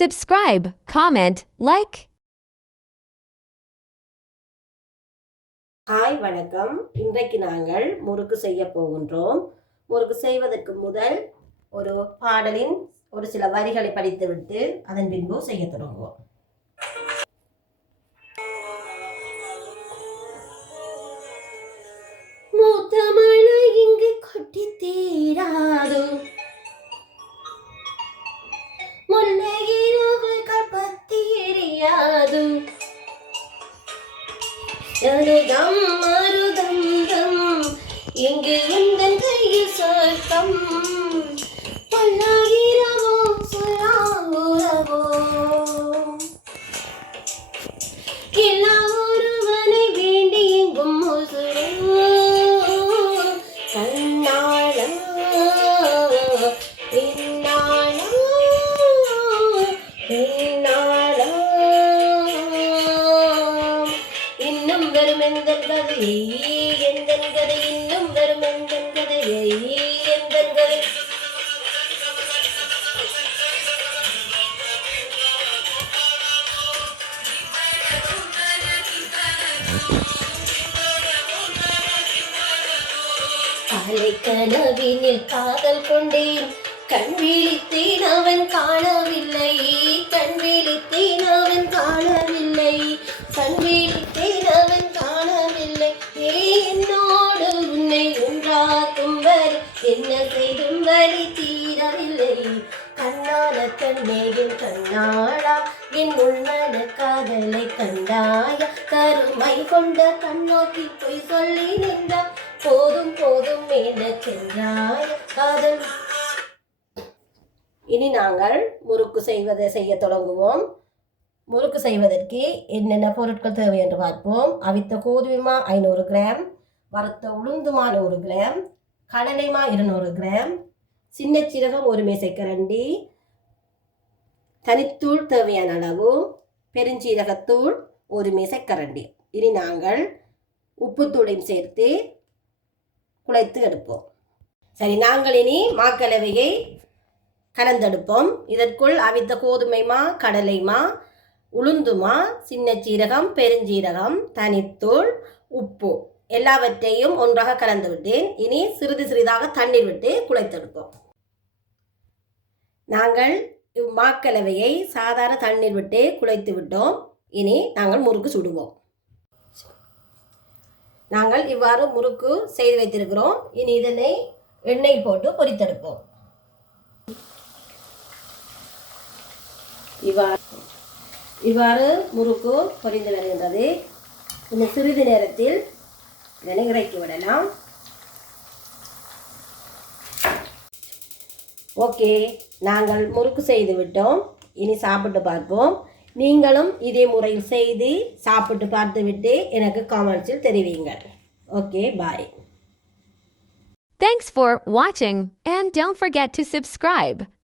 Subscribe, comment, like. Hi வணக்கம். இன்றைக்கு நாங்கள் முறுக்கு செய்ய போகின்றோம். முறுக்கு செய்வதற்கு முதல் ஒரு பாடலின் ஒரு சில வரிகளை படித்துவிட்டு அதன் பின்பு செய்ய தொடங்குவோம். மூத்த மழை இங்கு கொட்டி தீராது, முல்லை இரவுகள் பத்தி எரியாது, யனுதம் மருதந்தம் இங்கு உந்தன் கையில் சொர்க்கம், பல்லாயிரமோ சுயாவுறவோ, எல்லா ஒருவனை வேண்டி எங்கும் முசுரோ, கண்ணாளா பின்னாளா பின்னாளா, இன்னும் வரும் எந்தன் கதையை எந்தன் கதை, இன்னும் வரும் எந்தன் கதையை எந்தன் கதை, காலை கனவினில் காதல் கொண்டேன், கண் விழித்தேன் அவன் காணவில்லை, கண் விழித்தேன் அவன் காணவில்லை, கண் விழித்தேன் அவன் காணவில்லை, என்னோடு உன்னை ஒன்றாக்கும் வரை என்ன செய்தும் வழி தீரவில்லை, கண்ணான கண்ணேயின் கண்ணாடா என் உள்மன காதலை கண்டாய, கருமை கொண்ட கண்ணோக்கி பொய் சொல்லி நின்றார், போதும் போதும் என்ன சென்றாய் காதல். இனி நாங்கள் முறுக்கு செய்ய தொடங்குவோம். முறுக்கு செய்வதற்கு என்னென்ன பொருட்கள் தேவை என்று பார்ப்போம். அவித்த கோதுமைமா 500 கிராம், வறுத்த உளுந்துமா 100 கிராம், கடலைமா 200 கிராம், சின்ன சீரகம் 1 மேசைக்கரண்டி, தனித்தூள் தேவையான அளவு, பெருஞ்சீரகத்தூள் 1 மேசைக்கரண்டி. இனி நாங்கள் உப்புத்தூளையும் சேர்த்து குழைத்து எடுப்போம். சரி, நாங்கள் இனி மாக்கலவையை கலந்தெடுப்போம். இதற்குள் அவித்த கோதுமைமா, கடலைமா, உளுந்துமா, சின்ன சீரகம், பெருஞ்சீரகம், தனித்தூள், உப்பு எல்லாவற்றையும் ஒன்றாக கலந்து விட்டேன். இனி சிறிது சிறிதாக தண்ணீர் விட்டு குழைத்தெடுப்போம். நாங்கள் மாக்கலவையை சாதாரண தண்ணீர் விட்டு குழைத்து விட்டோம். இனி நாங்கள் முறுக்கு சுடுவோம். நாங்கள் இவ்வாறு முறுக்கு செய்து வைத்திருக்கிறோம். இனி இதனை எண்ணெய் போட்டு பொரித்தெடுப்போம். இவ்வாறு முறுக்கு பொரிந்து வருகின்றது. இன்னும் சிறிது நேரத்தில் இதனை இறக்கி விடலாம். ஓகே, நாங்கள் முறுக்கு செய்து விட்டோம். இனி சாப்பிட்டு பார்ப்போம். நீங்களும் இதே முறையில் செய்து சாப்பிட்டு பார்த்துவிட்டு எனக்கு காமெண்ட்ஸில் தெரிவியுங்கள். Okay, bye. Thanks for watching and don't forget to subscribe.